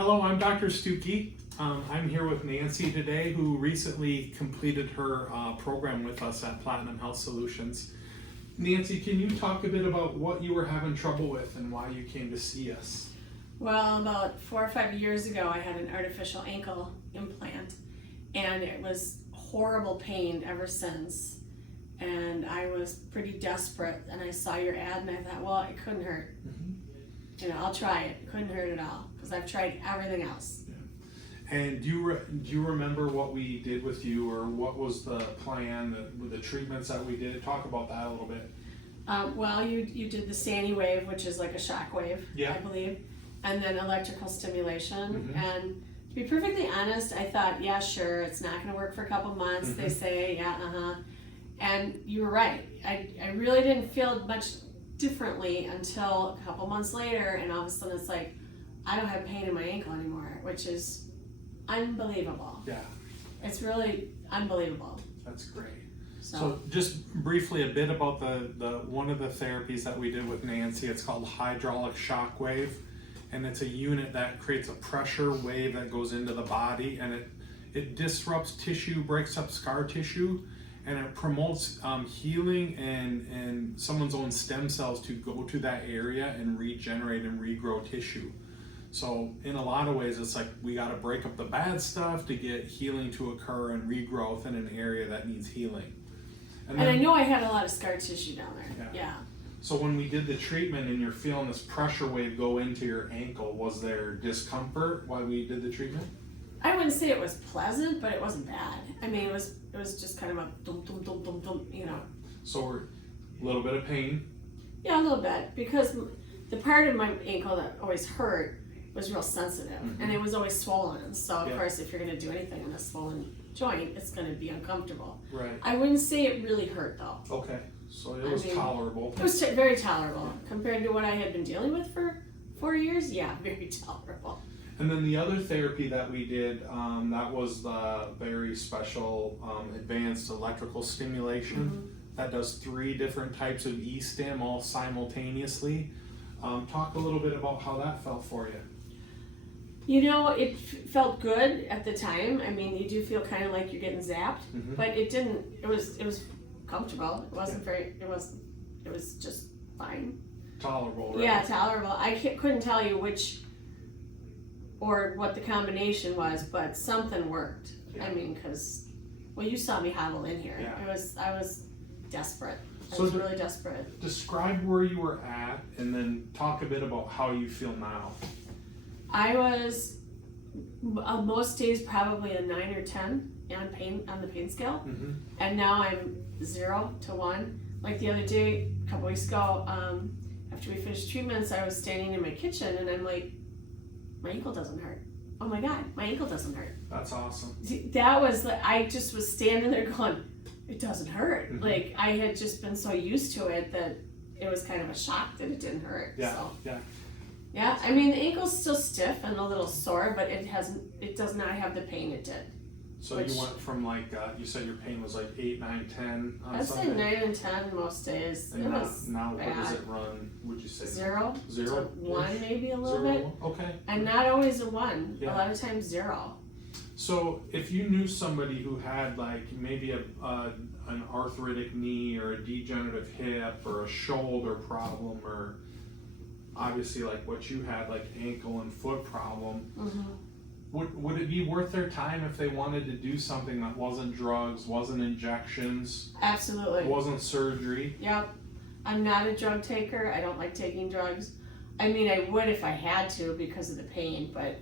Hello, I'm Dr. Stuckey. I'm here with Nancy today, who recently completed her program with us at Platinum Health Solutions. Nancy, can you talk a bit about what you were having trouble with and why you came to see us? Well, about 4 or 5 years ago, I had an artificial ankle implant, and it was horrible pain ever since. And I was pretty desperate, and I saw your ad, and I thought, well, it couldn't hurt. I'll try it. It couldn't hurt at all, because I've tried everything else. Yeah. And do you remember what we did with you, or what was the plan, the treatments that we did? Talk about that a little bit. Well, you did the Sani wave, which is like a shock wave, Yeah. I believe, and then electrical stimulation. Mm-hmm. And to be perfectly honest, I thought, yeah, sure, it's not going to work for a couple months. Mm-hmm. They say, yeah, and you were right. I really didn't feel much differently until a couple months later, and all of a sudden it's like, I don't have pain in my ankle anymore, which is unbelievable. Yeah. It's really unbelievable. That's great. So So just briefly a bit about the one of the therapies that we did with Nancy. It's called hydraulic shock wave, and it's a unit that creates a pressure wave that goes into the body, and it disrupts tissue, breaks up scar tissue, and it promotes healing and someone's own stem cells to go to that area and regenerate and regrow tissue. So in a lot of ways, it's like we got to break up the bad stuff to get healing to occur and regrowth in an area that needs healing. and I know I had a lot of scar tissue down there. Yeah. So when we did the treatment and you're feeling this pressure wave go into your ankle, was there discomfort while we did the treatment? I wouldn't say it was pleasant, but it wasn't bad. I mean, it was just kind of a dum dum dum dum dum, So we're a little bit of pain. Yeah, a little bit, because the part of my ankle that always hurt was real sensitive, and it was always swollen. So of course, if you're going to do anything in a swollen joint, it's going to be uncomfortable. Right. I wouldn't say it really hurt though. Okay. So it was tolerable. It was very tolerable compared to what I had been dealing with for 4 years. Yeah, very tolerable. And then the other therapy that we did, that was the very special advanced electrical stimulation that does 3 different types of E-stim all simultaneously. Talk a little bit about how that felt for you. It felt good at the time. I mean, you do feel kind of like you're getting zapped, but it didn't. It was comfortable. It wasn't very. It was just fine. Tolerable, right? Yeah, tolerable. I couldn't tell you which or what the combination was, but something worked. Yeah. I mean, because you saw me hobble in here. Yeah. I was desperate. So I was really desperate. Describe where you were at, and then talk a bit about how you feel now. I was most days probably a 9 or 10 on the pain scale, and now I'm 0 to 1. Like the other day, a couple weeks ago, after we finished treatments, I was standing in my kitchen, and I'm like, my ankle doesn't hurt. Oh my God, my ankle doesn't hurt. That's awesome. That was I just was standing there going, it doesn't hurt. Like I had just been so used to it that it was kind of a shock that it didn't hurt. Yeah, so. yeah. Yeah, I mean the ankle's still stiff and a little sore, but it does not have the pain it did. So you went from like, you said your pain was like 8, 9, 10 on I'd say Sunday? 9 and 10 most days. And It now, was now what does bad. it run, would you say? 0 0? to 1 maybe a little 0? bit. Okay. And not always a 1. Yeah. A lot of times 0. So if you knew somebody who had like maybe an arthritic knee or a degenerative hip or a shoulder problem, or obviously like what you had, like ankle and foot problem, would it be worth their time if they wanted to do something that wasn't drugs, wasn't injections, Absolutely. wasn't surgery? Yep. I'm not a drug taker. I don't like taking drugs. I mean, I would if I had to because of the pain, but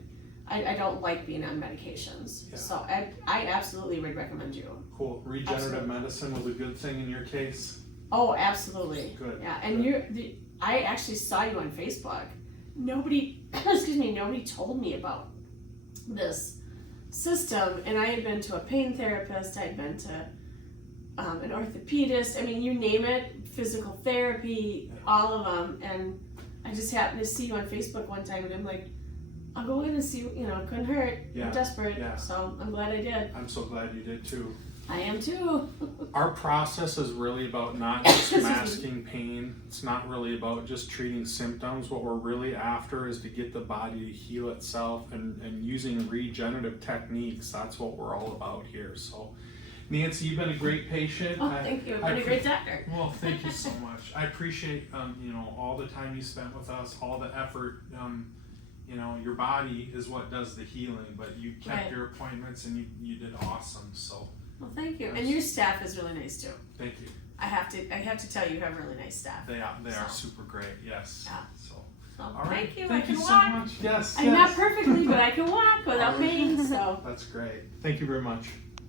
I don't like being on medications. Yeah. So I absolutely would recommend you. Cool. Regenerative medicine was a good thing in your case? Oh, absolutely. Good. Yeah, and I actually saw you on Facebook. Nobody told me about this system, and I had been to a pain therapist, I had been to an orthopedist, I mean, you name it, physical therapy, all of them, and I just happened to see you on Facebook one time, and I'm like, I'll go in and see, it couldn't hurt, Yeah. I'm desperate, Yeah. so I'm glad I did. I'm so glad you did too. I am too. Our process is really about not just masking pain. It's not really about just treating symptoms. What we're really after is to get the body to heal itself, and using regenerative techniques. That's what we're all about here. So, Nancy, you've been a great patient. Oh, thank you. I've been a great doctor. Well, thank you so much. I appreciate all the time you spent with us, all the effort. Your body is what does the healing, but you kept Right. your appointments and you did awesome. So. Well, thank you. And your staff is really nice too. Thank you. I have to tell you have really nice staff. They are super great. Yes. Yeah. So. Well, All right. thank you. Thank I can you walk. so much. Yes. I'm not perfectly, but I can walk without All right. pain. So. That's great. Thank you very much.